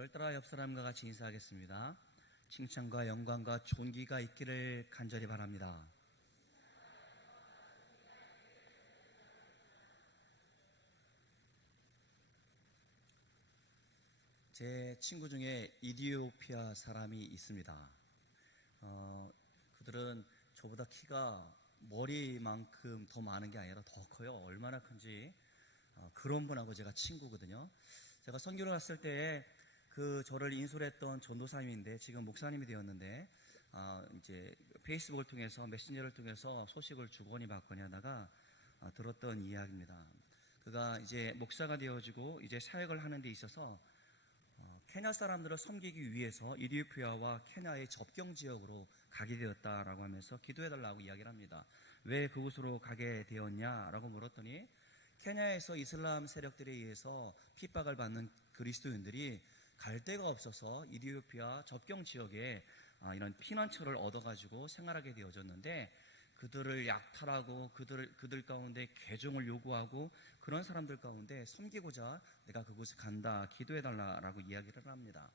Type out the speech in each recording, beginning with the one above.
그럴따라 옆 사람과 같이 인사하겠습니다. 칭찬과 영광과 존귀가 있기를 간절히 바랍니다. 제 친구 중에 이디오피아 사람이 있습니다. 그들은 저보다 키가 머리만큼 더 많은 게 아니라 더 커요. 얼마나 큰지. 그런 분하고 제가 친구거든요. 제가 선교를 갔을 때 저를 인솔했던 전도사님인데 지금 목사님이 되었는데 이제 페이스북을 통해서 메신저를 통해서 소식을 주거니 받거니 하다가 들었던 이야기입니다. 그가 이제 목사가 되어지고 이제 사역을 하는 데 있어서 케냐 사람들을 섬기기 위해서 이디오피아와 케냐의 접경 지역으로 가게 되었다라고 하면서 기도해달라고 이야기를 합니다. 왜 그곳으로 가게 되었냐라고 물었더니 케냐에서 이슬람 세력들에 의해서 핍박을 받는 그리스도인들이 갈 데가 없어서 이디오피아 접경 지역에 이런 피난처를 얻어가지고 생활하게 되어졌는데 그들을 약탈하고 그들 가운데 개종을 요구하고 그런 사람들 가운데 섬기고자 내가 그곳에 간다, 기도해달라라고 이야기를 합니다.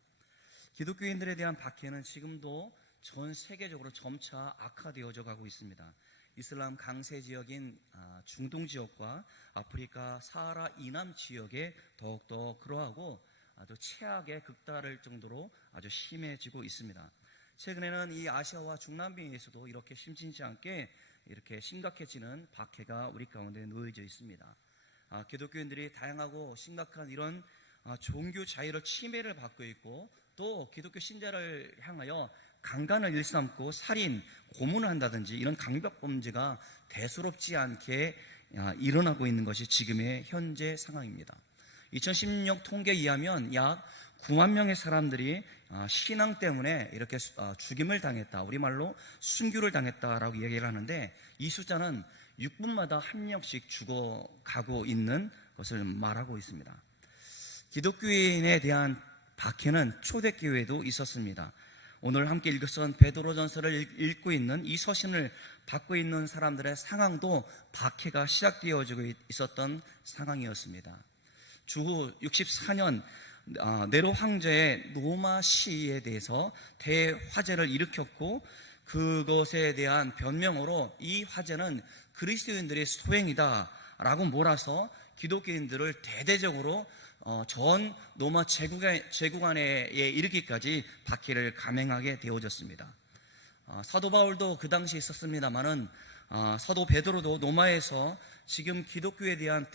기독교인들에 대한 박해는 지금도 전 세계적으로 점차 악화되어져 가고 있습니다. 이슬람 강세 지역인 중동 지역과 아프리카 사하라 이남 지역에 더욱더 그러하고 아주 최악에 극달할 정도로 아주 심해지고 있습니다. 최근에는 이 아시아와 중남미에서도 이렇게 심심치 않게 이렇게 심각해지는 박해가 우리 가운데 놓여져 있습니다. 기독교인들이 다양하고 심각한 이런 종교 자유를 침해를 받고 있고 또 기독교 신자를 향하여 강간을 일삼고 살인, 고문을 한다든지 이런 강력범죄가 대수롭지 않게 일어나고 있는 것이 지금의 현재 상황입니다. 2016년 통계에 의하면 약 9만 명의 사람들이 신앙 때문에 이렇게 죽임을 당했다, 우리말로 순교를 당했다라고 얘기를 하는데 이 숫자는 6분마다 한 명씩 죽어가고 있는 것을 말하고 있습니다. 기독교인에 대한 박해는 초대교회에도 있었습니다. 오늘 함께 읽었던 베드로전서를 읽고 있는 이 서신을 받고 있는 사람들의 상황도 박해가 시작되어지고 있었던 상황이었습니다. 주후 64년 네로 황제의 로마 시위에 대해서 대화재를 일으켰고 그것에 대한 변명으로 이 화재는 그리스도인들의 소행이다 라고 몰아서 기독교인들을 대대적으로 전 로마 제국안에 이르기까지 박해를 감행하게 되어졌습니다. 사도 바울도 그 당시에 있었습니다마는 사도 베드로도 로마에서 지금 기독교에 대한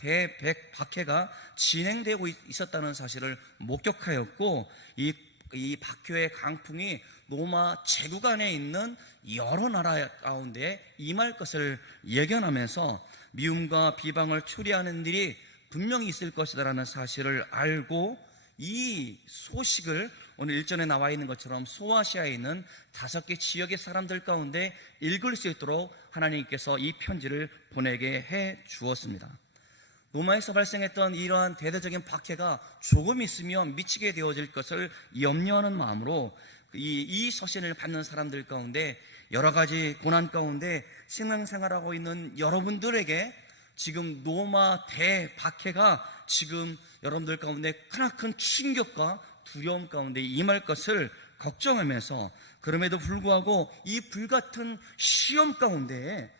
박해가 진행되고 있었다는 사실을 목격하였고 이 박해의 강풍이 로마 제국 안에 있는 여러 나라 가운데 임할 것을 예견하면서 미움과 비방을 초래하는 일이 분명히 있을 것이다라는 사실을 알고 이 소식을 오늘 일전에 나와 있는 것처럼 소아시아에 있는 5개 지역의 사람들 가운데 읽을 수 있도록 하나님께서 이 편지를 보내게 해 주었습니다. 로마에서 발생했던 이러한 대대적인 박해가 조금 있으면 미치게 되어질 것을 염려하는 마음으로 이 서신을 받는 사람들 가운데 여러 가지 고난 가운데 신앙생활하고 있는 여러분들에게 지금 로마 대박해가 지금 여러분들 가운데 크나큰 충격과 두려움 가운데 임할 것을 걱정하면서 그럼에도 불구하고 이 불같은 시험 가운데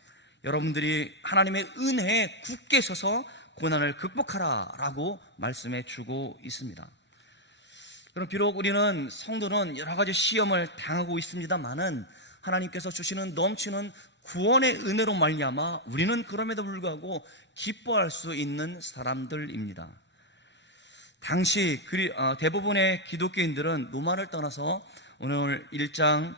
여러분들이 하나님의 은혜에 굳게 서서 고난을 극복하라라고 말씀해 주고 있습니다. 그럼 비록 우리는 성도는 여러 가지 시험을 당하고 있습니다만은 하나님께서 주시는 넘치는 구원의 은혜로 말미암아 우리는 그럼에도 불구하고 기뻐할 수 있는 사람들입니다. 당시 대부분의 기독교인들은 로마를 떠나서 오늘 1장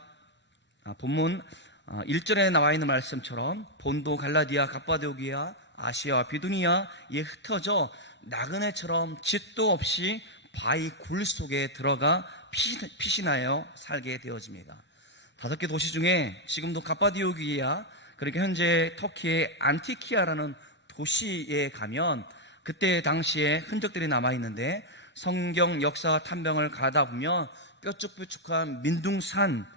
본문 1절에 나와 있는 말씀처럼 본도, 갈라디아, 갑바도기아, 아시아와 비두니아에 흩어져 나그네처럼 짓도 없이 바위 굴 속에 들어가 피신하여 살게 되어집니다. 5개 도시 중에 지금도 갑바디오기아, 그러니까 현재 터키의 안티키아라는 도시에 가면 그때 당시에 흔적들이 남아있는데 성경 역사 탐방을 가다 보면 뾰족뾰족한 민둥산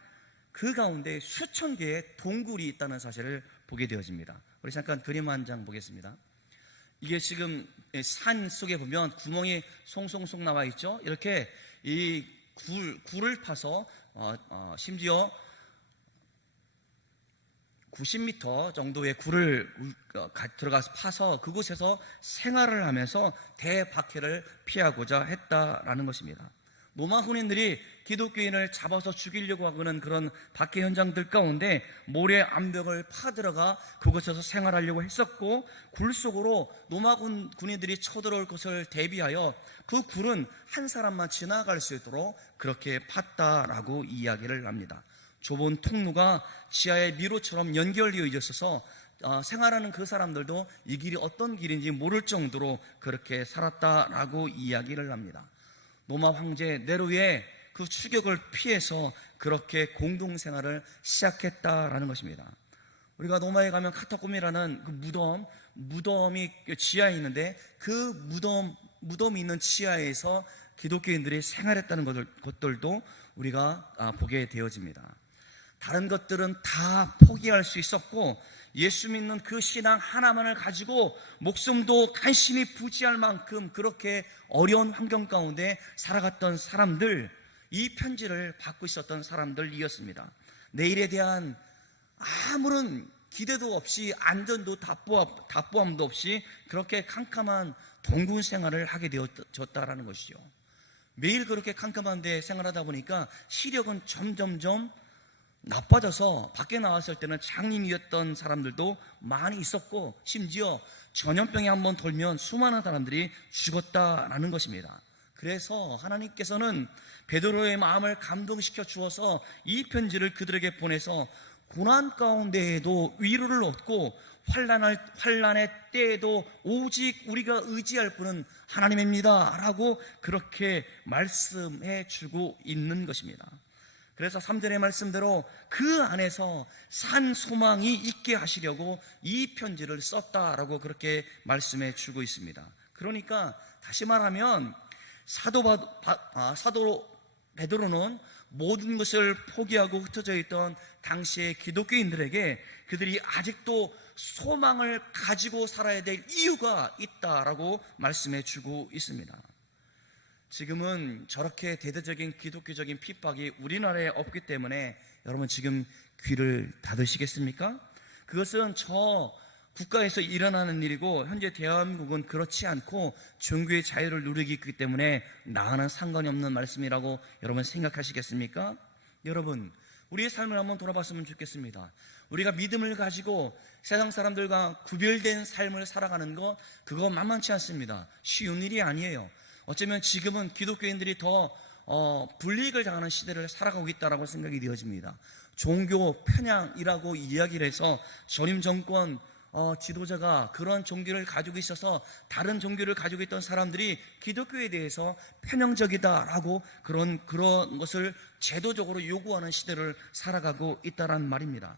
그 가운데 수천 개의 동굴이 있다는 사실을 보게 되어집니다. 우리 잠깐 그림 한 장 보겠습니다. 이게 지금 산 속에 보면 구멍이 송송송 나와 있죠. 이렇게 이 굴을 파서 심지어 90m 정도의 굴을 들어가서 파서 그곳에서 생활을 하면서 대박해를 피하고자 했다라는 것입니다. 로마 군인들이 기독교인을 잡아서 죽이려고 하는 그런 박해 현장들 가운데 모래 암벽을 파들어가 그곳에서 생활하려고 했었고, 굴 속으로 로마 군인들이 쳐들어올 것을 대비하여 그 굴은 한 사람만 지나갈 수 있도록 그렇게 팠다라고 이야기를 합니다. 좁은 통로가 지하의 미로처럼 연결되어 있어서 생활하는 그 사람들도 이 길이 어떤 길인지 모를 정도로 그렇게 살았다라고 이야기를 합니다. 로마 황제 네로의 그 추격을 피해서 그렇게 공동생활을 시작했다라는 것입니다. 우리가 로마에 가면 카타콤이라는 그 무덤이 지하에 있는데 그 무덤이 있는 지하에서 기독교인들이 생활했다는 것들도 우리가 보게 되어집니다. 다른 것들은 다 포기할 수 있었고, 예수 믿는 그 신앙 하나만을 가지고 목숨도 간신히 부지할 만큼 그렇게 어려운 환경 가운데 살아갔던 사람들, 이 편지를 받고 있었던 사람들이었습니다. 내일에 대한 아무런 기대도 없이, 안전도 답보함도 없이 그렇게 캄캄한 동군 생활을 하게 되어졌다라는 것이죠. 매일 그렇게 캄캄한데 생활하다 보니까 시력은 점점점 나빠져서 밖에 나왔을 때는 장님이었던 사람들도 많이 있었고, 심지어 전염병이 한번 돌면 수많은 사람들이 죽었다라는 것입니다. 그래서 하나님께서는 베드로의 마음을 감동시켜 주어서 이 편지를 그들에게 보내서 고난 가운데에도 위로를 얻고 환난의 때에도 오직 우리가 의지할 분은 하나님입니다 라고 그렇게 말씀해 주고 있는 것입니다. 그래서 3절의 말씀대로 그 안에서 산 소망이 있게 하시려고 이 편지를 썼다라고 그렇게 말씀해 주고 있습니다. 그러니까 다시 말하면 사도 베드로는 모든 것을 포기하고 흩어져 있던 당시의 기독교인들에게 그들이 아직도 소망을 가지고 살아야 될 이유가 있다라고 말씀해 주고 있습니다. 지금은 저렇게 대대적인 기독교적인 핍박이 우리나라에 없기 때문에 여러분 지금 귀를 닫으시겠습니까? 그것은 저 국가에서 일어나는 일이고, 현재 대한민국은 그렇지 않고 종교의 자유를 누리고 있기 때문에 나와는 상관이 없는 말씀이라고 여러분 생각하시겠습니까? 여러분, 우리의 삶을 한번 돌아봤으면 좋겠습니다. 우리가 믿음을 가지고 세상 사람들과 구별된 삶을 살아가는 것, 그거 만만치 않습니다. 쉬운 일이 아니에요. 어쩌면 지금은 기독교인들이 더 불이익을 당하는 시대를 살아가고 있다고 생각이 되어집니다. 종교 편향이라고 이야기를 해서 전임 정권 지도자가 그런 종교를 가지고 있어서 다른 종교를 가지고 있던 사람들이 기독교에 대해서 편향적이다라고 그런 것을 제도적으로 요구하는 시대를 살아가고 있다는 말입니다.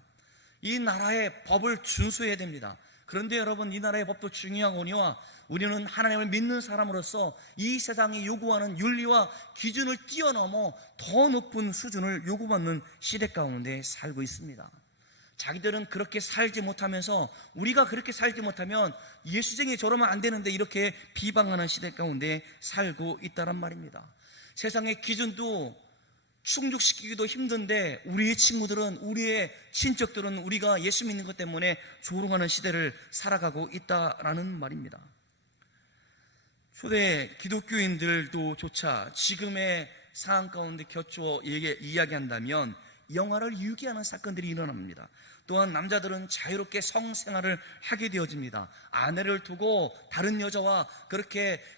이 나라의 법을 준수해야 됩니다. 그런데 여러분, 이 나라의 법도 중요하거니와 우리는 하나님을 믿는 사람으로서 이 세상이 요구하는 윤리와 기준을 뛰어넘어 더 높은 수준을 요구받는 시대 가운데 살고 있습니다. 자기들은 그렇게 살지 못하면서 우리가 그렇게 살지 못하면 예수쟁이 저러면 안 되는데 이렇게 비방하는 시대 가운데 살고 있다란 말입니다. 세상의 기준도 충족시키기도 힘든데 우리의 친구들은, 우리의 친척들은 우리가 예수 믿는 것 때문에 조롱하는 시대를 살아가고 있다라는 말입니다. 초대 기독교인들도 조차 지금의 상황 가운데 겹쳐 이야기한다면 영화를 유기하는 사건들이 일어납니다. 또한 남자들은 자유롭게 성생활을 하게 되어집니다. 아내를 두고 다른 여자와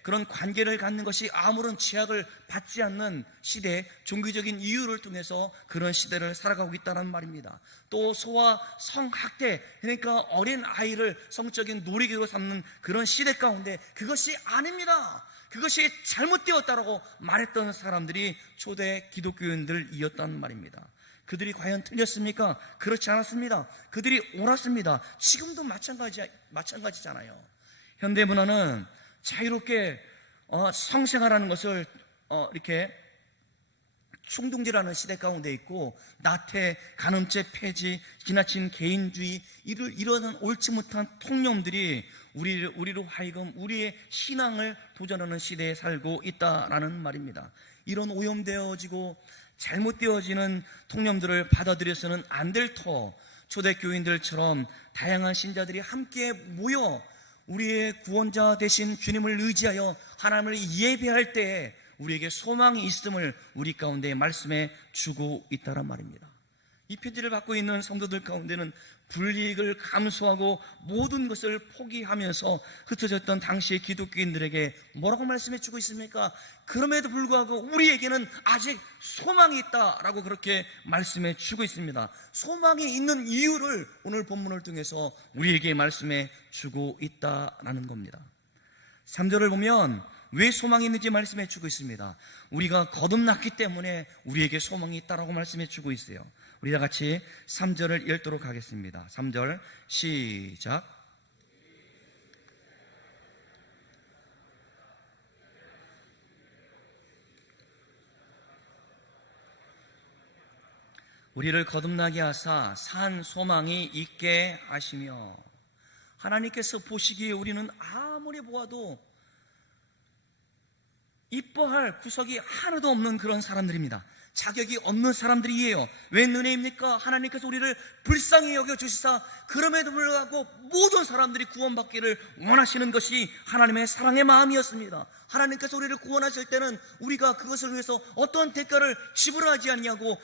그런 관계를 갖는 것이 아무런 제약을 받지 않는 시대, 종교적인 이유를 통해서 그런 시대를 살아가고 있다는 말입니다. 또 소아 성학대, 그러니까 어린 아이를 성적인 놀이기로 삼는 그런 시대 가운데 그것이 아닙니다, 그것이 잘못되었다라고 말했던 사람들이 초대 기독교인들이었단 말입니다. 그들이 과연 틀렸습니까? 그렇지 않았습니다. 그들이 옳았습니다. 지금도 마찬가지잖아요. 현대문화는 자유롭게 성생활하는 것을 이렇게 충동질하는 시대 가운데 있고, 나태, 간음죄 폐지, 지나친 개인주의, 이러는 옳지 못한 통념들이 우리로 하여금 우리의 신앙을 도전하는 시대에 살고 있다라는 말입니다. 이런 오염되어지고 잘못되어지는 통념들을 받아들여서는 안 될 터, 초대교인들처럼 다양한 신자들이 함께 모여 우리의 구원자 되신 주님을 의지하여 하나님을 예배할 때에 우리에게 소망이 있음을 우리 가운데 말씀해 주고 있다란 말입니다. 이 편지를 받고 있는 성도들 가운데는 불이익을 감수하고 모든 것을 포기하면서 흩어졌던 당시의 기독교인들에게 뭐라고 말씀해 주고 있습니까? 그럼에도 불구하고 우리에게는 아직 소망이 있다라고 그렇게 말씀해 주고 있습니다. 소망이 있는 이유를 오늘 본문을 통해서 우리에게 말씀해 주고 있다라는 겁니다. 3절을 보면 왜 소망이 있는지 말씀해 주고 있습니다. 우리가 거듭났기 때문에 우리에게 소망이 있다라고 말씀해 주고 있어요. 우리 다 같이 3절을 읽도록 하겠습니다. 3절 시작. 우리를 거듭나게 하사 산 소망이 있게 하시며, 하나님께서 보시기에 우리는 아무리 보아도 이뻐할 구석이 하나도 없는 그런 사람들입니다. 자격이 없는 사람들이에요. 웬 은혜입니까? 하나님께서 우리를 불쌍히 여겨주시사 그럼에도 불구하고 모든 사람들이 구원받기를 원하시는 것이 하나님의 사랑의 마음이었습니다. 하나님께서 우리를 구원하실 때는 우리가 그것을 위해서 어떤 대가를 지불하지 않냐고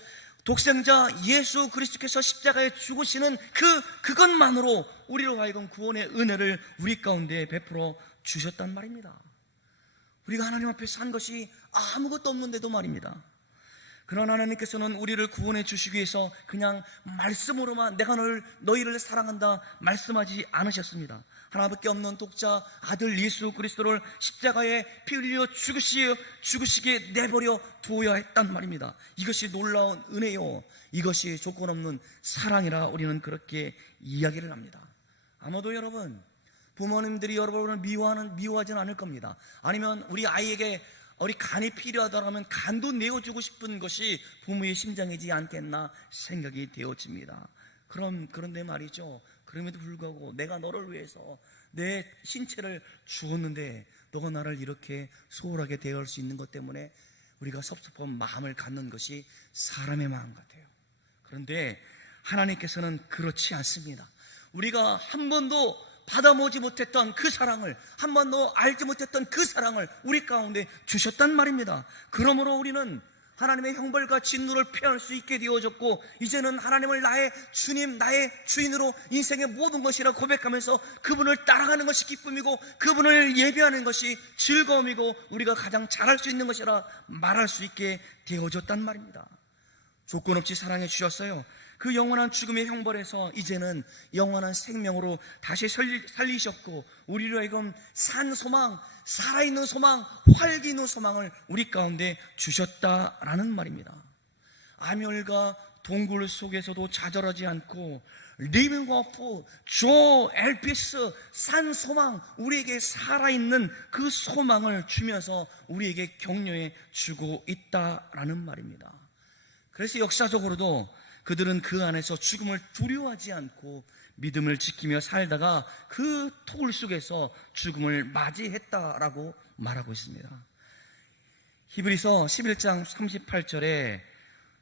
독생자 예수 그리스도께서 십자가에 죽으시는 그것만으로 우리로 하여금 구원의 은혜를 우리 가운데 베풀어 주셨단 말입니다. 우리가 하나님 앞에 산 것이 아무것도 없는데도 말입니다. 그러나 하나님께서는 우리를 구원해 주시기 위해서 그냥 말씀으로만 내가 너희를 사랑한다 말씀하지 않으셨습니다. 하나밖에 없는 독자 아들 예수 그리스도를 십자가에 피 흘려 죽으시게 내버려 두어야 했단 말입니다. 이것이 놀라운 은혜요, 이것이 조건 없는 사랑이라 우리는 그렇게 이야기를 합니다. 아마도 여러분, 부모님들이 여러분을 미워하지는 않을 겁니다. 아니면 우리 아이에게 우리 간이 필요하다면 간도 내어주고 싶은 것이 부모의 심장이지 않겠나 생각이 되어집니다. 그런데 말이죠, 그럼에도 불구하고 내가 너를 위해서 내 신체를 주었는데 너가 나를 이렇게 소홀하게 대할 수 있는 것 때문에 우리가 섭섭한 마음을 갖는 것이 사람의 마음 같아요. 그런데 하나님께서는 그렇지 않습니다. 우리가 한 번도 받아보지 못했던 그 사랑을, 한 번도 알지 못했던 그 사랑을 우리 가운데 주셨단 말입니다. 그러므로 우리는 하나님의 형벌과 진노를 피할 수 있게 되어졌고, 이제는 하나님을 나의 주님, 나의 주인으로 인생의 모든 것이라 고백하면서 그분을 따라가는 것이 기쁨이고 그분을 예배하는 것이 즐거움이고 우리가 가장 잘할 수 있는 것이라 말할 수 있게 되어졌단 말입니다. 조건 없이 사랑해 주셨어요. 그 영원한 죽음의 형벌에서 이제는 영원한 생명으로 다시 살리셨고 우리로 하여금 산 소망, 살아있는 소망, 활기 있는 소망을 우리 가운데 주셨다라는 말입니다. 아멸과 동굴 속에서도 좌절하지 않고 Living Hope, 조 엘피스, 산 소망, 우리에게 살아있는 그 소망을 주면서 우리에게 격려해 주고 있다라는 말입니다. 그래서 역사적으로도 그들은 그 안에서 죽음을 두려워하지 않고 믿음을 지키며 살다가 그 토굴 속에서 죽음을 맞이했다라고 말하고 있습니다. 히브리서 11장 38절에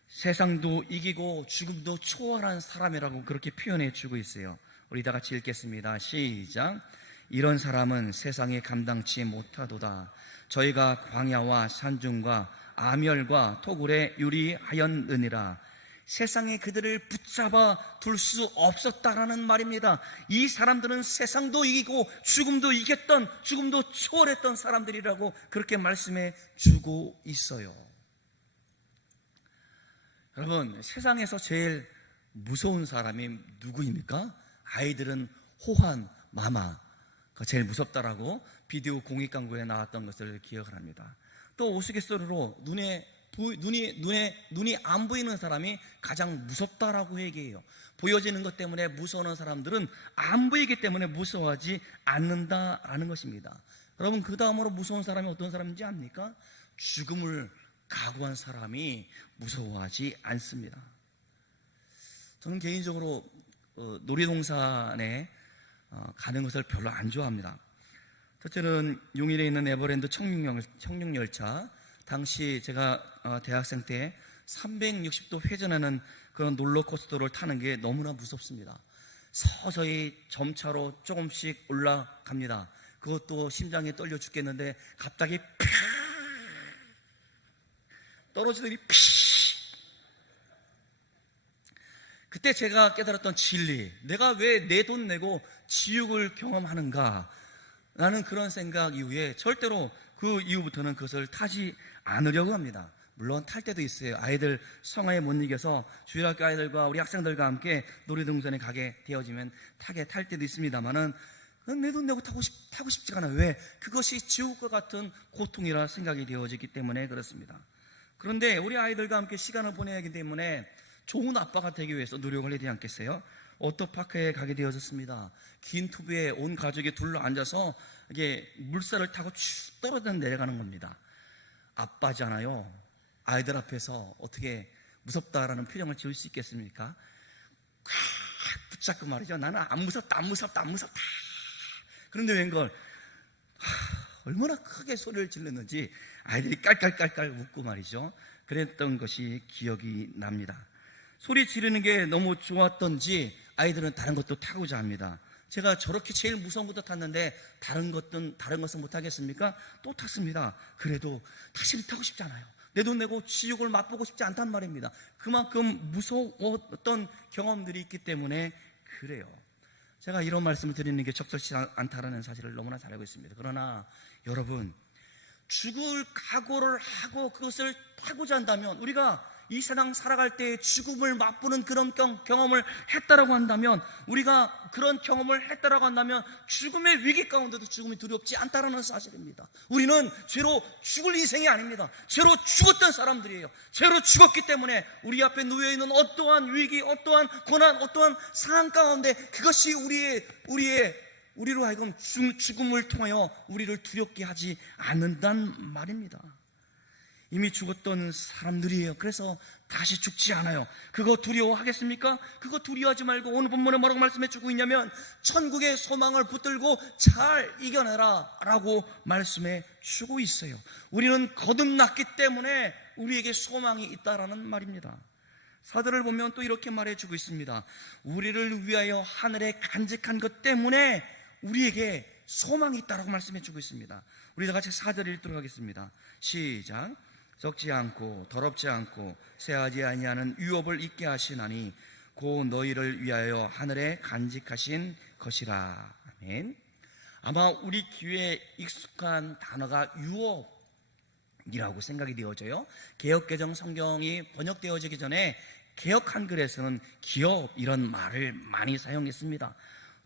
세상도 이기고 죽음도 초월한 사람이라고 그렇게 표현해 주고 있어요. 우리 다 같이 읽겠습니다. 시작. 이런 사람은 세상에 감당치 못하도다. 저희가 광야와 산중과 아멸과 토굴에 유리하였느니라. 세상에 그들을 붙잡아 둘 수 없었다라는 말입니다. 이 사람들은 세상도 이기고 죽음도 이겼던, 죽음도 초월했던 사람들이라고 그렇게 말씀해 주고 있어요. 여러분, 세상에서 제일 무서운 사람이 누구입니까? 아이들은 호환, 마마가 제일 무섭다라고 비디오 공익 광고에 나왔던 것을 기억을 합니다. 또 우스갯소리로 눈이 안 보이는 사람이 가장 무섭다라고 얘기해요. 보여지는 것 때문에 무서워하는 사람들은 안 보이기 때문에 무서워하지 않는다라는 것입니다. 여러분, 그 다음으로 무서운 사람이 어떤 사람인지 압니까? 죽음을 각오한 사람이 무서워하지 않습니다. 저는 개인적으로 놀이동산에 가는 것을 별로 안 좋아합니다. 첫째는 용인에 있는 에버랜드 청룡열차, 당시 제가 대학생 때 360도 회전하는 그런 롤러코스터를 타는 게 너무나 무섭습니다. 서서히 점차로 조금씩 올라갑니다. 그것도 심장이 떨려 죽겠는데 갑자기 팍 떨어지더니 피. 그때 제가 깨달았던 진리, 내가 왜 내 돈 내고 지옥을 경험하는가 라는 그런 생각 이후에 절대로 그 이후부터는 그것을 타지 않으려고 합니다. 물론 탈 때도 있어요. 아이들 성화에 못 이겨서 주일학교 아이들과 우리 학생들과 함께 놀이동산에 가게 되어지면 탈 때도 있습니다만은 내 돈 내고 타고 싶지가 않아요. 왜? 그것이 지옥과 같은 고통이라 생각이 되어지기 때문에 그렇습니다. 그런데 우리 아이들과 함께 시간을 보내야 하기 때문에 좋은 아빠가 되기 위해서 노력을 해야 되지 않겠어요? 워터파크에 가게 되어졌습니다. 긴 투브에 온 가족이 둘러앉아서 이게 물살을 타고 쭉 떨어져 내려가는 겁니다. 아빠잖아요. 아이들 앞에서 어떻게 무섭다라는 표정을 지을 수 있겠습니까? 붙잡고 말이죠. 나는 안 무섭다. 그런데 웬걸 얼마나 크게 소리를 질렀는지 아이들이 깔깔깔깔 웃고 말이죠. 그랬던 것이 기억이 납니다. 소리 지르는 게 너무 좋았던지 아이들은 다른 것도 타고자 합니다. 제가 저렇게 제일 무서운 것도 탔는데 다른 것은 못 하겠습니까? 또 탔습니다. 그래도 다시는 타고 싶지 않아요. 내 돈 내고 지옥을 맛보고 싶지 않단 말입니다. 그만큼 무서웠던 경험들이 있기 때문에 그래요. 제가 이런 말씀을 드리는 게 적절치 않다라는 사실을 너무나 잘 알고 있습니다. 그러나 여러분, 죽을 각오를 하고 그것을 타고자 한다면, 우리가 이 세상 살아갈 때 죽음을 맛보는 그런 경험을 했다라고 한다면, 우리가 그런 경험을 했다라고 한다면 죽음의 위기 가운데도 죽음이 두렵지 않다라는 사실입니다. 우리는 죄로 죽을 인생이 아닙니다. 죄로 죽었던 사람들이에요. 죄로 죽었기 때문에 우리 앞에 놓여있는 어떠한 위기, 어떠한 고난, 어떠한 상황 가운데 그것이 우리로 하여금 죽음을 통하여 우리를 두렵게 하지 않는단 말입니다. 이미 죽었던 사람들이에요. 그래서 다시 죽지 않아요. 그거 두려워하겠습니까? 그거 두려워하지 말고 오늘 본문에 뭐라고 말씀해 주고 있냐면 천국의 소망을 붙들고 잘 이겨내라 라고 말씀해 주고 있어요. 우리는 거듭났기 때문에 우리에게 소망이 있다라는 말입니다. 사도를 보면 또 이렇게 말해주고 있습니다. 우리를 위하여 하늘에 간직한 것 때문에 우리에게 소망이 있다라고 말씀해주고 있습니다. 우리 다 같이 4절 읽도록 하겠습니다. 시작. 적지 않고 더럽지 않고 쇠하지 아니하는 유업을 있게 하시나니 곧 너희를 위하여 하늘에 간직하신 것이라. 아멘. 아마 우리 귀에 익숙한 단어가 유업이라고 생각이 되어져요. 개역개정 성경이 번역되어지기 전에 개역 한글에서는 기업 이런 말을 많이 사용했습니다.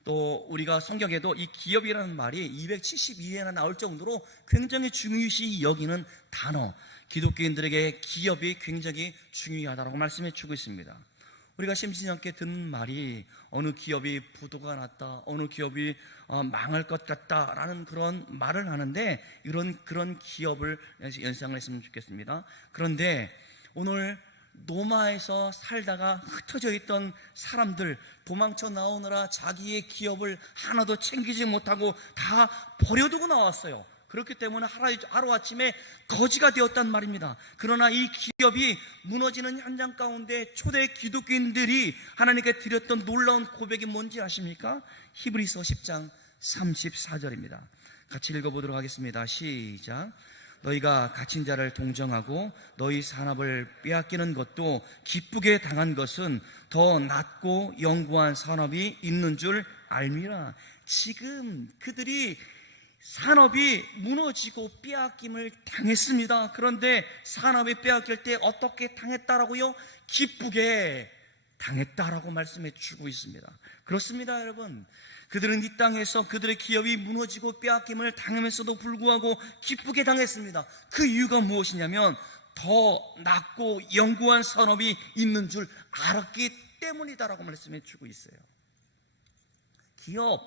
또 우리가 성경에도 이 기업이라는 말이 272회나 나올 정도로 굉장히 중요시 여기는 단어, 기독교인들에게 기업이 굉장히 중요하다고 말씀해 주고 있습니다. 우리가 심신있게 듣는 말이 어느 기업이 부도가 났다, 어느 기업이 망할 것 같다라는 그런 말을 하는데 그런 기업을 연상을 했으면 좋겠습니다. 그런데 오늘 노마에서 살다가 흩어져 있던 사람들, 도망쳐 나오느라 자기의 기업을 하나도 챙기지 못하고 다 버려두고 나왔어요. 그렇기 때문에 하루아침에 거지가 되었단 말입니다. 그러나 이 기업이 무너지는 현장 가운데 초대 기독교인들이 하나님께 드렸던 놀라운 고백이 뭔지 아십니까? 히브리서 10장 34절입니다. 같이 읽어보도록 하겠습니다. 시작. 너희가 갇힌 자를 동정하고 너희 산업을 빼앗기는 것도 기쁘게 당한 것은 더 낫고 영구한 산업이 있는 줄 알미라. 지금 그들이 산업이 무너지고 빼앗김을 당했습니다. 그런데 산업이 빼앗길 때 어떻게 당했다라고요? 기쁘게 당했다라고 말씀해 주고 있습니다. 그렇습니다, 여러분. 그들은 이 땅에서 그들의 기업이 무너지고 빼앗김을 당하면서도 불구하고 기쁘게 당했습니다. 그 이유가 무엇이냐면 더 낫고 영구한 산업이 있는 줄 알았기 때문이다라고 말씀해 주고 있어요. 기업,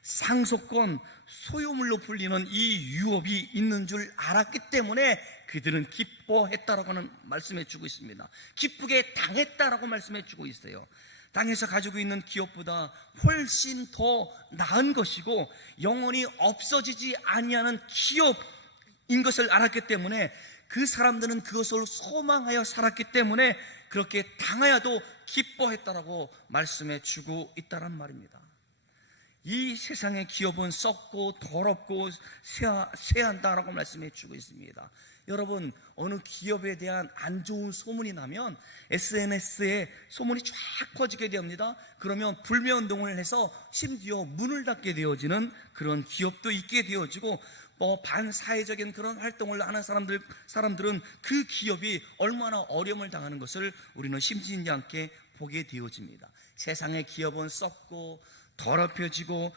상속권, 소유물로 불리는 이 유업이 있는 줄 알았기 때문에 그들은 기뻐했다라고 하는 말씀해 주고 있습니다. 기쁘게 당했다라고 말씀해 주고 있어요. 땅에서 가지고 있는 기업보다 훨씬 더 나은 것이고 영원히 없어지지 아니하는 기업인 것을 알았기 때문에 그 사람들은 그것을 소망하여 살았기 때문에 그렇게 당하여도 기뻐했다라고 말씀해 주고 있다란 말입니다. 이 세상의 기업은 썩고 더럽고 쇠한다라고 말씀해 주고 있습니다. 여러분, 어느 기업에 대한 안 좋은 소문이 나면 SNS에 소문이 쫙 퍼지게 됩니다. 그러면 불매운동을 해서 심지어 문을 닫게 되어지는 그런 기업도 있게 되어지고, 반사회적인 그런 활동을 하는 사람들은 그 기업이 얼마나 어려움을 당하는 것을 우리는 심진지 않게 보게 되어집니다. 세상의 기업은 썩고 더럽혀지고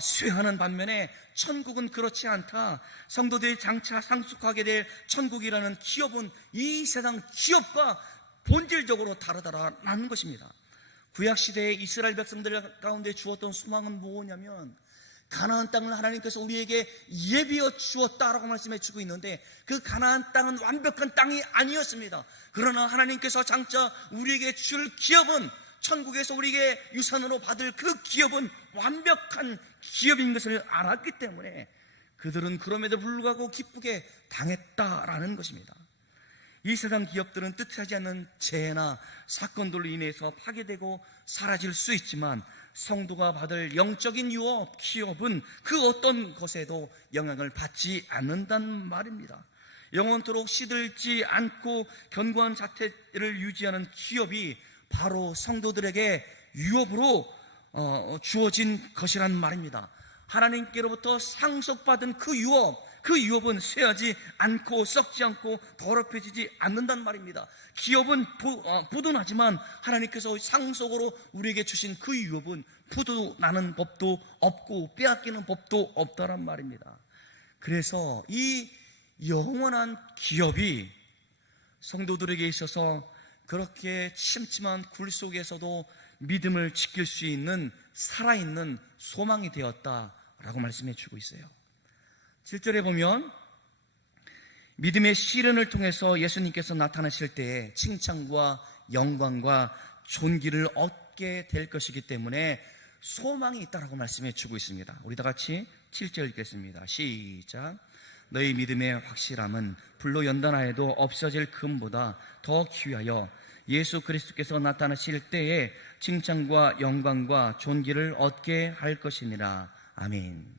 쇠하는 반면에 천국은 그렇지 않다. 성도들이 장차 상속하게 될 천국이라는 기업은 이 세상 기업과 본질적으로 다르다라는 것입니다. 구약시대의 이스라엘 백성들 가운데 주었던 소망은 뭐냐면 가나안 땅을 하나님께서 우리에게 예비해 주었다라고 말씀해 주고 있는데, 그 가나안 땅은 완벽한 땅이 아니었습니다. 그러나 하나님께서 장차 우리에게 줄 기업은, 천국에서 우리에게 유산으로 받을 그 기업은 완벽한 기업인 것을 알았기 때문에 그들은 그럼에도 불구하고 기쁘게 당했다라는 것입니다. 이 세상 기업들은 뜻하지 않는 재해나 사건들로 인해서 파괴되고 사라질 수 있지만 성도가 받을 영적인 유업, 기업은 그 어떤 것에도 영향을 받지 않는단 말입니다. 영원토록 시들지 않고 견고한 자태를 유지하는 기업이 바로 성도들에게 유업으로 주어진 것이란 말입니다. 하나님께로부터 상속받은 그 유업은 쇠하지 않고 썩지 않고 더럽혀지지 않는단 말입니다. 기업은 부도나지만 하나님께서 상속으로 우리에게 주신 그 유업은 부도나는 법도 없고 빼앗기는 법도 없다란 말입니다. 그래서 이 영원한 기업이 성도들에게 있어서 그렇게 침침한 굴 속에서도 믿음을 지킬 수 있는 살아있는 소망이 되었다라고 말씀해 주고 있어요. 7절에 보면 믿음의 시련을 통해서 예수님께서 나타나실 때에 칭찬과 영광과 존귀를 얻게 될 것이기 때문에 소망이 있다라고 말씀해 주고 있습니다. 우리 다 같이 7절 읽겠습니다. 시작. 너희 믿음의 확실함은 불로 연단하여도 없어질 금보다 더 귀하여 예수 그리스도께서 나타나실 때에 칭찬과 영광과 존귀를 얻게 할 것이니라. 아멘.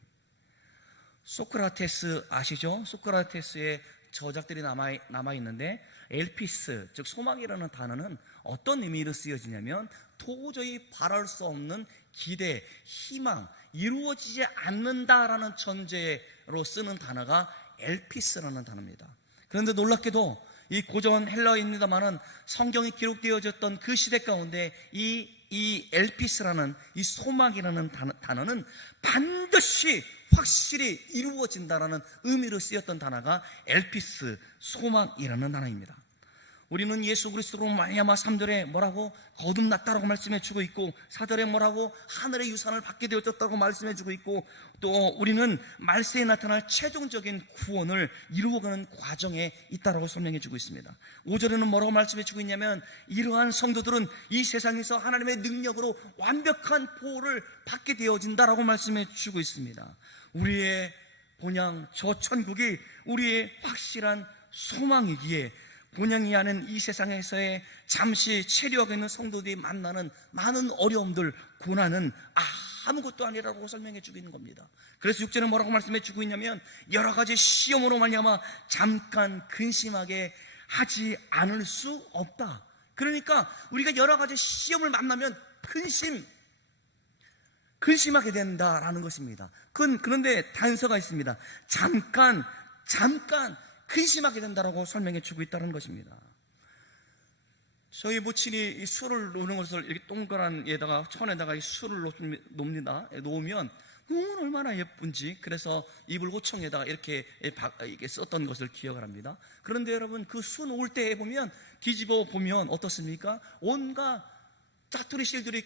소크라테스 아시죠? 소크라테스의 저작들이 남아있는데 엘피스, 즉 소망이라는 단어는 어떤 의미로 쓰여지냐면 도저히 바랄 수 없는 기대, 희망, 이루어지지 않는다라는 전제로 쓰는 단어가 엘피스라는 단어입니다. 그런데 놀랍게도 이 고전 헬라어입니다만은 성경이 기록되어졌던 그 시대 가운데 이 엘피스라는 이 소망이라는 단어는 반드시 확실히 이루어진다라는 의미로 쓰였던 단어가 엘피스, 소망이라는 단어입니다. 우리는 예수 그리스도로 말미암아 3절에 뭐라고 거듭났다라고 말씀해 주고 있고 4절에 뭐라고 하늘의 유산을 받게 되었다고 말씀해 주고 있고, 또 우리는 말세에 나타날 최종적인 구원을 이루어가는 과정에 있다라고 설명해 주고 있습니다. 5절에는 뭐라고 말씀해 주고 있냐면 이러한 성도들은 이 세상에서 하나님의 능력으로 완벽한 보호를 받게 되어진다라고 말씀해 주고 있습니다. 우리의 본향 저 천국이 우리의 확실한 소망이기에 본향이 아닌 이 세상에서의 잠시 체류하고 있는 성도들이 만나는 많은 어려움들, 고난은 아무것도 아니라고 설명해 주고 있는 겁니다. 그래서 6절에 뭐라고 말씀해 주고 있냐면 여러 가지 시험으로 말미암아 잠깐 근심하게 하지 않을 수 없다. 그러니까 우리가 여러 가지 시험을 만나면 근심하게 된다라는 것입니다. 그런데 단서가 있습니다. 잠깐 근심하게 된다라고 설명해 주고 있다는 것입니다. 저희 모친이 이 술을 놓는 것을 이렇게 동그란 에다가 천에다가 이 술을 놓으면 얼마나 예쁜지, 그래서 이불 호청에다가 이렇게 썼던 것을 기억을 합니다. 그런데 여러분, 그 수 놓을 때에 보면 뒤집어 보면 어떻습니까? 온갖 짜투리 실들이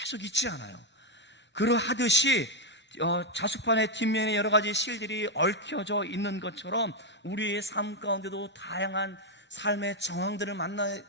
계속 있지 않아요. 그러하듯이 자수판의 뒷면에 여러 가지 실들이 얽혀져 있는 것처럼 우리의 삶 가운데도 다양한 삶의 정황들을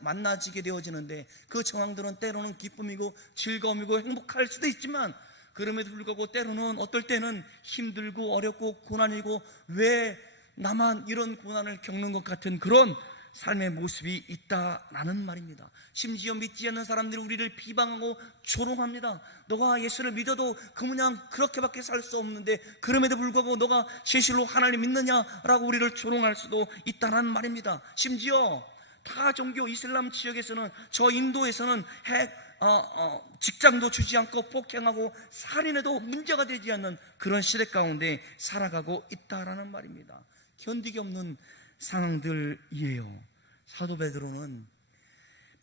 만나지게 되어지는데, 그 정황들은 때로는 기쁨이고 즐거움이고 행복할 수도 있지만, 그럼에도 불구하고 때로는 어떨 때는 힘들고 어렵고 고난이고, 왜 나만 이런 고난을 겪는 것 같은 그런 삶의 모습이 있다라는 말입니다. 심지어 믿지 않는 사람들이 우리를 비방하고 조롱합니다. 너가 예수를 믿어도 그냥 그렇게밖에 살 수 없는데, 그럼에도 불구하고 너가 진실로 하나님 믿느냐라고 우리를 조롱할 수도 있다는 말입니다. 심지어 타 종교 이슬람 지역에서는, 저 인도에서는 직장도 주지 않고 폭행하고 살인해도 문제가 되지 않는 그런 시대 가운데 살아가고 있다라는 말입니다. 견디기 없는 상황들이에요. 사도 베드로는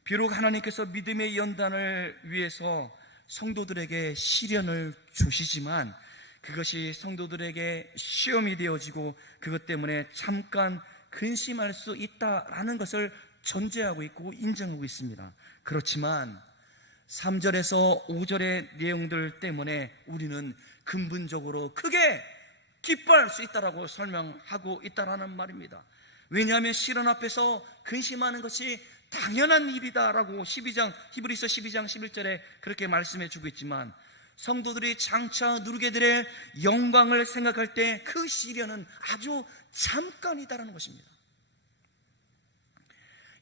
비록 하나님께서 믿음의 연단을 위해서 성도들에게 시련을 주시지만, 그것이 성도들에게 시험이 되어지고 그것 때문에 잠깐 근심할 수 있다라는 것을 전제하고 있고 인정하고 있습니다. 그렇지만 3절에서 5절의 내용들 때문에 우리는 근본적으로 크게 기뻐할 수 있다라고 설명하고 있다라는 말입니다. 왜냐하면 시련 앞에서 근심하는 것이 당연한 일이다라고 히브리서 12장 11절에 그렇게 말씀해 주고 있지만, 성도들이 장차 누리게 될 영광을 생각할 때 그 시련은 아주 잠깐이다라는 것입니다.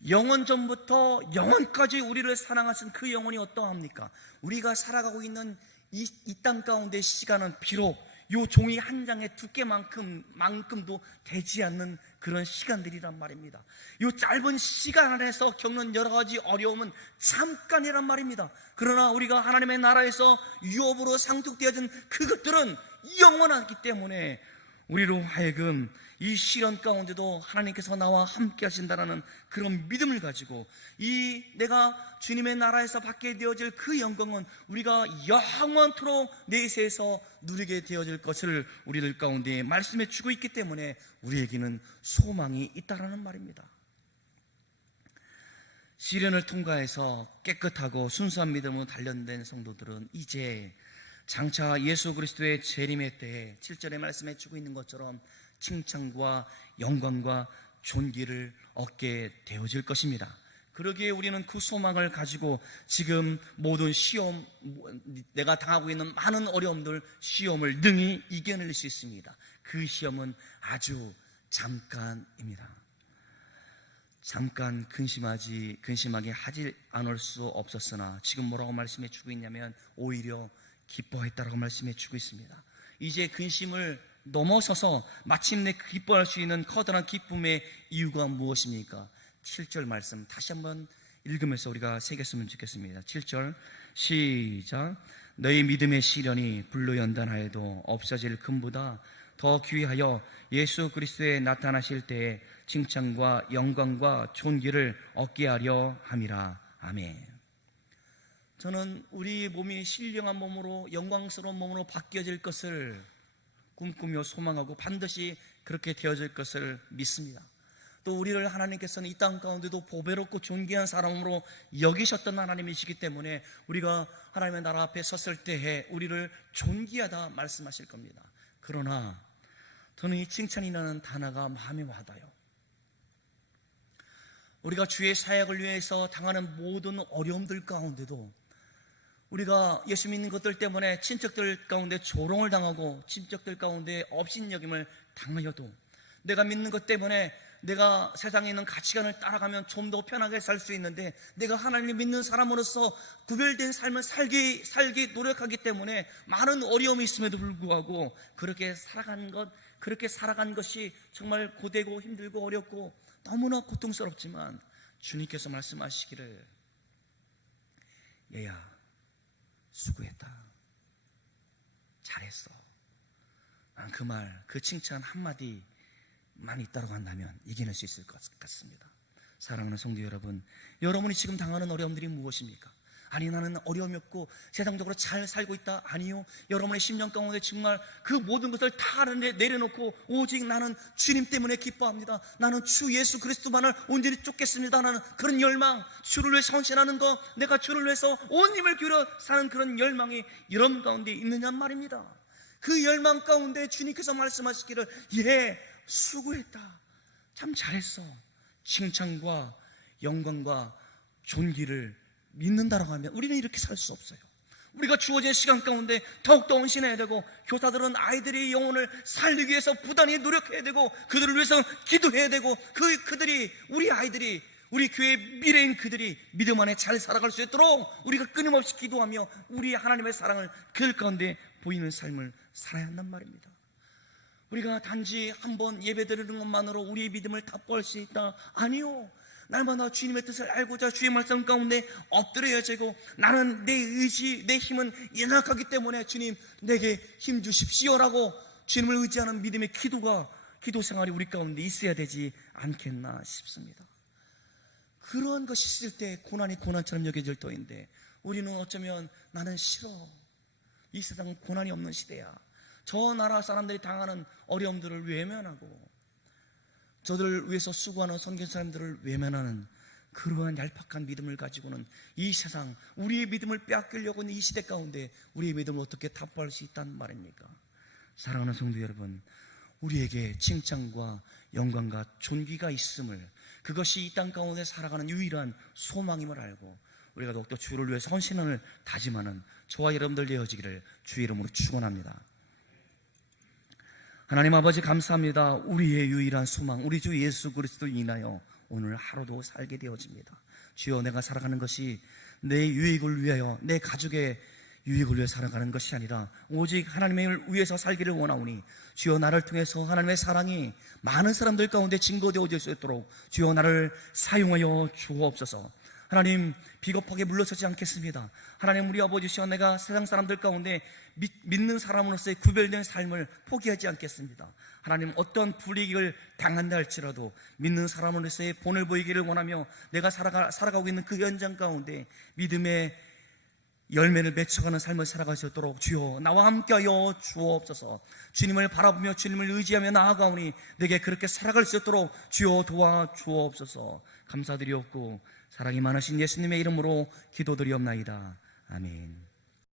영원 전부터 영원까지 우리를 사랑하신 그 영혼이 어떠합니까? 우리가 살아가고 있는 이 땅 가운데 시간은 비록 요 종이 한 장의 두께만큼도 되지 않는 그런 시간들이란 말입니다. 요 짧은 시간 안에서 겪는 여러 가지 어려움은 잠깐이란 말입니다. 그러나 우리가 하나님의 나라에서 유업으로 상속되어진 그것들은 영원하기 때문에 우리로 하여금 이 시련 가운데도 하나님께서 나와 함께 하신다는 그런 믿음을 가지고, 이 내가 주님의 나라에서 받게 되어질 그 영광은 우리가 영원토록 내세에서 누리게 되어질 것을 우리들 가운데 말씀해 주고 있기 때문에 우리에게는 소망이 있다라는 말입니다. 시련을 통과해서 깨끗하고 순수한 믿음으로 단련된 성도들은 이제 장차 예수 그리스도의 재림의 때에 7절에 말씀해 주고 있는 것처럼 칭찬과 영광과 존귀를 얻게 되어질 것입니다. 그러기에 우리는 그 소망을 가지고 지금 모든 시험, 내가 당하고 있는 많은 어려움들, 시험을 능히 이겨낼 수 있습니다. 그 시험은 아주 잠깐입니다. 잠깐 근심하게 하지 않을 수 없었으나 지금 뭐라고 말씀해 주고 있냐면 오히려 기뻐했다라고 말씀해 주고 있습니다. 이제 근심을 넘어서서 마침내 기뻐할 수 있는 커다란 기쁨의 이유가 무엇입니까? 7절 말씀 다시 한번 읽으면서 우리가 새겼으면 좋겠습니다. 7절 시작. 너희 믿음의 시련이 불로 연단하여도 없어질 금보다 더 귀하여 예수 그리스도에 나타나실 때에 칭찬과 영광과 존귀를 얻게 하려 함이라. 아멘. 저는 우리 몸이 신령한 몸으로 영광스러운 몸으로 바뀌어질 것을 꿈꾸며 소망하고 반드시 그렇게 되어질 것을 믿습니다. 또 우리를 하나님께서는 이 땅 가운데도 보배롭고 존귀한 사람으로 여기셨던 하나님이시기 때문에 우리가 하나님의 나라 앞에 섰을 때에 우리를 존귀하다 말씀하실 겁니다. 그러나 저는 이 칭찬이라는 단어가 마음에 와닿아요. 우리가 주의 사역을 위해서 당하는 모든 어려움들 가운데도 우리가 예수 믿는 것들 때문에 친척들 가운데 조롱을 당하고 친척들 가운데 업신여김을 당하여도, 내가 믿는 것 때문에 내가 세상에 있는 가치관을 따라가면 좀 더 편하게 살 수 있는데, 내가 하나님을 믿는 사람으로서 구별된 삶을 살기 노력하기 때문에 많은 어려움이 있음에도 불구하고 그렇게 살아간 것이 정말 고되고 힘들고 어렵고 너무나 고통스럽지만, 주님께서 말씀하시기를 얘야 수고했다, 잘했어, 그 말, 그 칭찬 한마디만 있다고 한다면 이겨낼 수 있을 것 같습니다. 사랑하는 성도 여러분, 여러분이 지금 당하는 어려움들이 무엇입니까? 아니 나는 어려움이 없고 세상적으로 잘 살고 있다. 아니요, 여러분의 심령 가운데 정말 그 모든 것을 다 내려놓고 오직 나는 주님 때문에 기뻐합니다, 나는 주 예수 그리스도만을 온전히 쫓겠습니다, 나는 그런 열망, 주를 위해 헌신하는 것, 내가 주를 위해서 온 힘을 기울여 사는 그런 열망이 여러분 가운데 있느냐 말입니다. 그 열망 가운데 주님께서 말씀하시기를 예 수고했다, 참 잘했어, 칭찬과 영광과 존귀를 믿는다라고 하면 우리는 이렇게 살 수 없어요. 우리가 주어진 시간 가운데 더욱더 헌신해야 되고, 교사들은 아이들의 영혼을 살리기 위해서 부단히 노력해야 되고, 그들을 위해서 기도해야 되고, 그들이, 우리 아이들이, 우리 교회의 미래인 그들이 믿음 안에 잘 살아갈 수 있도록 우리가 끊임없이 기도하며 우리 하나님의 사랑을 그들 가운데 보이는 삶을 살아야 한단 말입니다. 우리가 단지 한번 예배드리는 것만으로 우리의 믿음을 답보할 수 있다? 아니요. 날마다 주님의 뜻을 알고자 주의 말씀 가운데 엎드려야 되고, 나는 내 의지, 내 힘은 연약하기 때문에 주님 내게 힘 주십시오라고 주님을 의지하는 믿음의 기도 생활이 우리 가운데 있어야 되지 않겠나 싶습니다. 그러한 것이 있을 때 고난이 고난처럼 여겨질 터인데, 우리는 어쩌면 나는 싫어, 이 세상은 고난이 없는 시대야, 저 나라 사람들이 당하는 어려움들을 외면하고 저들을 위해서 수고하는 선교사님들을 외면하는 그러한 얄팍한 믿음을 가지고는 이 세상, 우리의 믿음을 빼앗기려고 하는 이 시대 가운데 우리의 믿음을 어떻게 답보할 수 있다는 말입니까? 사랑하는 성도 여러분, 우리에게 칭찬과 영광과 존귀가 있음을, 그것이 이 땅 가운데 살아가는 유일한 소망임을 알고 우리가 더욱더 주를 위해서 헌신을 다짐하는 저와 여러분들 되어지기를 주의 이름으로 축원합니다. 하나님 아버지 감사합니다. 우리의 유일한 소망, 우리 주 예수 그리스도 인하여 오늘 하루도 살게 되어집니다. 주여, 내가 살아가는 것이 내 유익을 위하여, 내 가족의 유익을 위해 살아가는 것이 아니라 오직 하나님을 위해서 살기를 원하오니, 주여 나를 통해서 하나님의 사랑이 많은 사람들 가운데 증거되어질 수 있도록 주여 나를 사용하여 주옵소서. 하나님, 비겁하게 물러서지 않겠습니다. 하나님, 우리 아버지시여, 내가 세상 사람들 가운데 믿는 사람으로서의 구별된 삶을 포기하지 않겠습니다. 하나님, 어떤 불이익을 당한다 할지라도 믿는 사람으로서의 본을 보이기를 원하며 내가 살아가고 있는 그 현장 가운데 믿음의 열매를 맺혀가는 삶을 살아갈 수 있도록 주여 나와 함께하여 주옵소서. 주님을 바라보며 주님을 의지하며 나아가오니 내게 그렇게 살아갈 수 있도록 주여 도와주옵소서. 감사드리옵고 사랑이 많으신 예수님의 이름으로 기도드리옵나이다. 아멘.